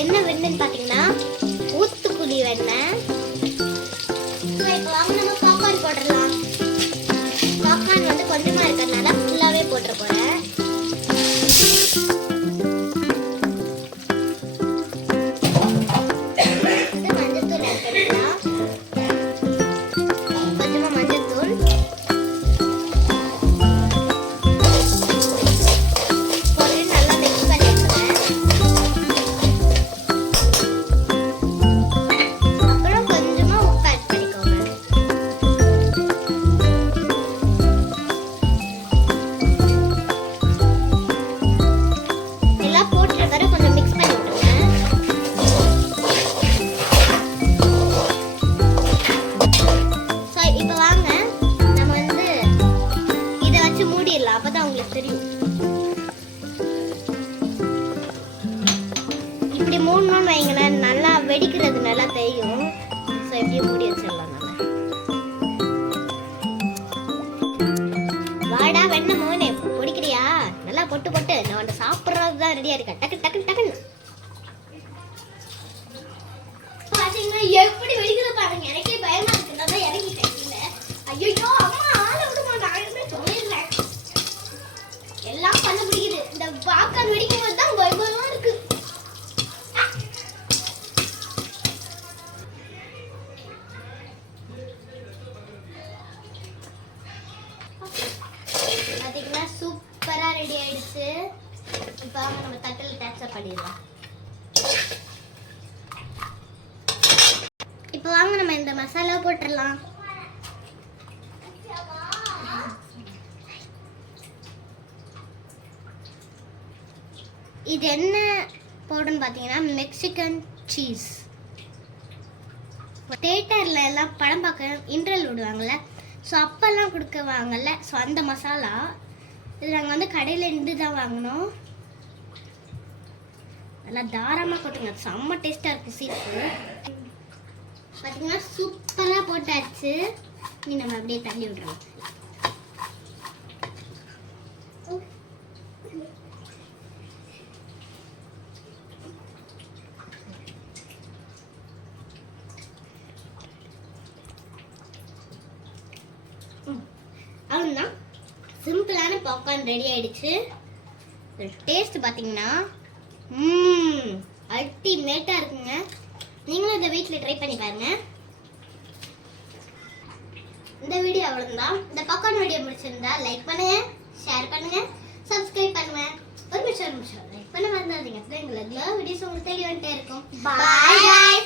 என்ன வெண்ணெய்ன்னு பார்த்தீங்கன்னா ஊத்துக்குழி வெண்ணெய். இப்போ வாங்க நம்ம பாப்கார்ன் போட்டுடலாம். பாப்கார்ன் வந்து கொஞ்சமாக இருக்கிறதுனால ஃபுல்லாகவே போட்டுற போகிறேன். மஞ்சத்தூள் எடுத்துக்கலாம். கொஞ்சமாக மஞ்சத்தூள், அப்பதான் உங்களுக்கு தெரியும். இப்படி மூடணும்னு வைங்களேன், நல்லா வெடிக்கிறது நல்லா தெரியும். ஸோ எப்படியும் மூடி வச்சிடலாம். நம்ம வாடா வெண்ணெய் மோனே பொடிக்கிறியா? நல்லா பொட்டு பொட்டு நான் வந்து சாப்பிட்றது தான் ரெடியா இருக்கேன். டக்கு டக்கு டக்குன்னு பாத்தீங்கன்னா எப்படி வெடிக்கிற பாருங்க. எனக்கே பயமா இருக்கு. நான் தான் இறங்கிட்டேன் இல்லை. ஐயோ அம்மா ஆள விடுமா, நான் சொல்லிடுறேன். எல்லாம் கண்டுபிடிக்குது. இந்த பாப்கார்ன் வெடிக்கும் போது தான் பயமா இருக்கு. பாத்தீங்கன்னா சூப்பரா ரெடி ஆயிடுச்சு. இப்போ நம்ம தட்டில் டேட்சப் பண்ணிடலாம். இப்போ வாங்க நம்ம இந்த மசாலா போட்டுடலாம். இது என்ன போடுன்னு பார்த்தீங்கன்னா மெக்சிகன் சீஸ். தேட்டரில் எல்லாம் படம் பார்க்க இன்டர்வல் விடுவாங்கள்ல, ஸோ அப்போல்லாம் கொடுக்குவாங்கல்ல, ஸோ அந்த மசாலா இது நாங்கள் வந்து கடையில் இருந்து தான் வாங்கினோம். நல்லா தாராளமாக போட்டுங்க, செம்ம டேஸ்ட்டாக இருக்குது சீஸு. பார்த்தீங்கன்னா சூப்பராக போட்டாச்சு. நீ நம்ம அப்படியே தள்ளி விட்றோம். அவ்வளோதான், சிம்பிளான பாப்கார்ன் ரெடி ஆயிடுச்சு. டேஸ்ட் பார்த்தீங்கன்னா அல்டிமேட்டாக இருக்குங்க. நீங்களும் இதை வீட்டில் ட்ரை பண்ணி பாருங்க. இந்த வீடியோ அவ்வளோதான். இந்த பாப்கார்ன் வீடியோ பிடிச்சிருந்தா லைக் பண்ணுங்க, ஷேர் பண்ணுங்க, சப்ஸ்கிரைப் பண்ணுங்க. ஒரு நிமிஷம் லைக் பண்ண மறந்துடாதீங்க. எங்களுக்கு வீடியோஸ் உங்களுக்கு தேடி வந்துட்டே இருக்கும். பாய்.